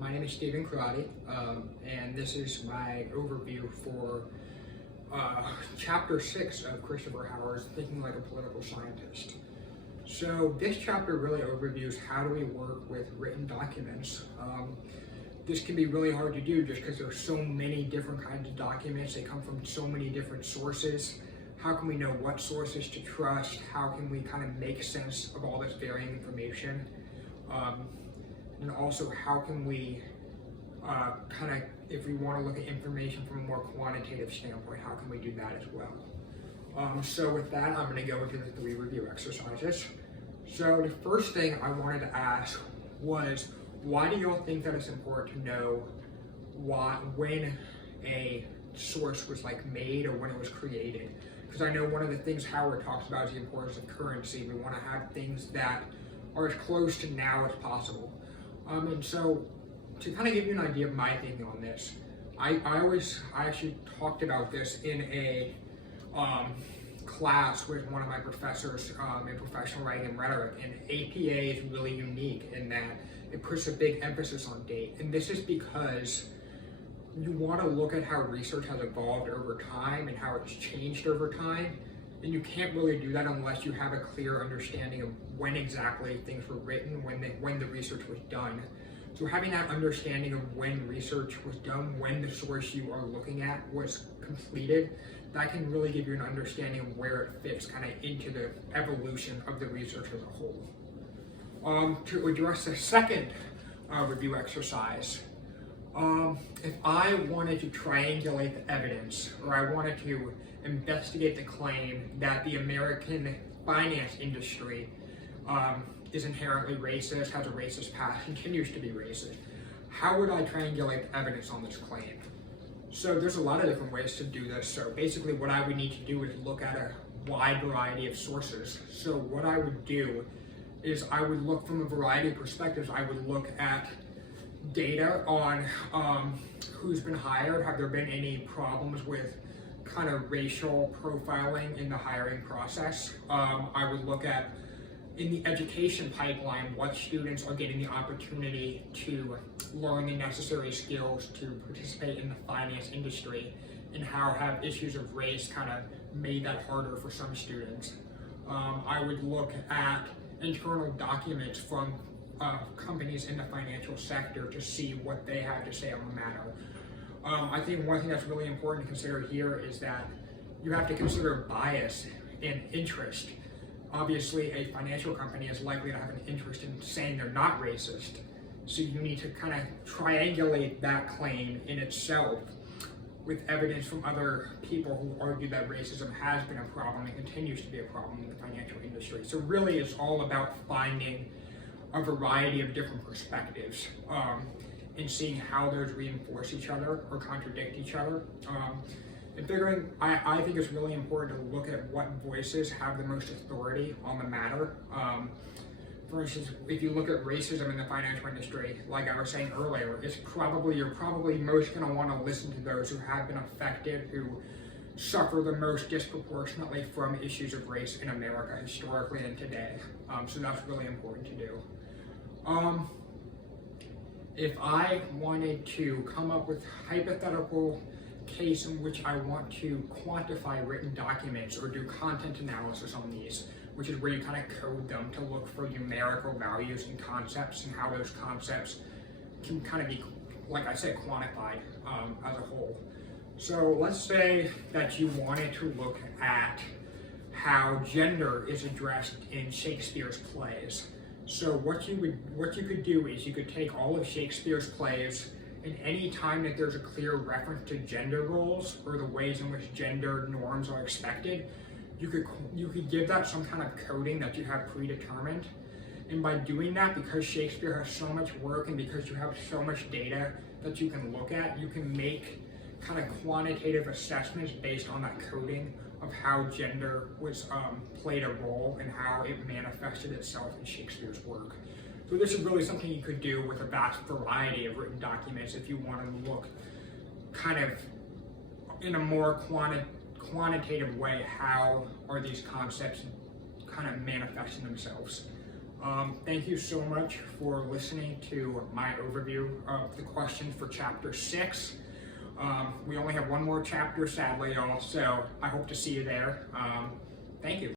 My name is Stephen Karate, and this is my overview for Chapter 6 of Christopher Howard's Thinking Like a Political Scientist. So this chapter really overviews how do we work with written documents. This can be really hard to do just because there are so many different kinds of documents. They come from so many different sources. How can we know what sources to trust? How can we kind of make sense of all this varying information? And also, how can we if we want to look at information from a more quantitative standpoint, how can we do that as well? So with that, I'm going to go into the 3 review exercises. So the first thing I wanted to ask was, why do y'all think that it's important to know when a source was made or when it was created? Because I know one of the things Howard talks about is the importance of currency. We want to have things that are as close to now as possible. And so to kind of give you an idea of my thinking on this, I actually talked about this in a class with one of my professors in professional writing and rhetoric, and APA is really unique in that it puts a big emphasis on date. And this is because you want to look at how research has evolved over time and how it's changed over time. And you can't really do that unless you have a clear understanding of when exactly things were written, when the research was done. So having that understanding of when research was done, when the source you are looking at was completed, that can really give you an understanding of where it fits kind of into the evolution of the research as a whole. To address the second review exercise, if I wanted to triangulate the evidence, or I wanted to investigate the claim that the American finance industry is inherently racist, has a racist past, continues to be racist, how would I triangulate the evidence on this claim? So there's a lot of different ways to do this. So basically what I would need to do is look at a wide variety of sources. So what I would do is I would look from a variety of perspectives. I would look at data on who's been hired. Have there been any problems with kind of racial profiling in the hiring process? I would look at, in the education pipeline, what students are getting the opportunity to learn the necessary skills to participate in the finance industry, and how have issues of race kind of made that harder for some students. I would look at internal documents from companies in the financial sector to see what they have to say on the matter. I think one thing that's really important to consider here is that you have to consider bias and interest. Obviously, a financial company is likely to have an interest in saying they're not racist, so you need to kind of triangulate that claim in itself with evidence from other people who argue that racism has been a problem and continues to be a problem in the financial industry. So really, it's all about finding a variety of different perspectives and seeing how those reinforce each other or contradict each other. And figuring, I think it's really important to look at what voices have the most authority on the matter. For instance, if you look at racism in the financial industry, like I was saying earlier, you're probably most going to want to listen to those who have been affected, who suffer the most disproportionately from issues of race in America historically and today. So that's really important to do. If I wanted to come up with hypothetical case in which I want to quantify written documents or do content analysis on these, which is where you kind of code them to look for numerical values and concepts and how those concepts can kind of be, like I said, quantified as a whole. So let's say that you wanted to look at how gender is addressed in Shakespeare's plays. So what you could do is you could take all of Shakespeare's plays, and any time that there's a clear reference to gender roles or the ways in which gender norms are expected, you could give that some kind of coding that you have predetermined. And by doing that, because Shakespeare has so much work and because you have so much data that you can look at, you can make kind of quantitative assessments based on that coding of how gender was played a role and how it manifested itself in Shakespeare's work. So this is really something you could do with a vast variety of written documents if you want to look kind of in a more quantitative way, how are these concepts kind of manifesting themselves. Thank you so much for listening to my overview of the questions for chapter 6. We only have one more chapter, sadly, y'all, so I hope to see you there. Thank you.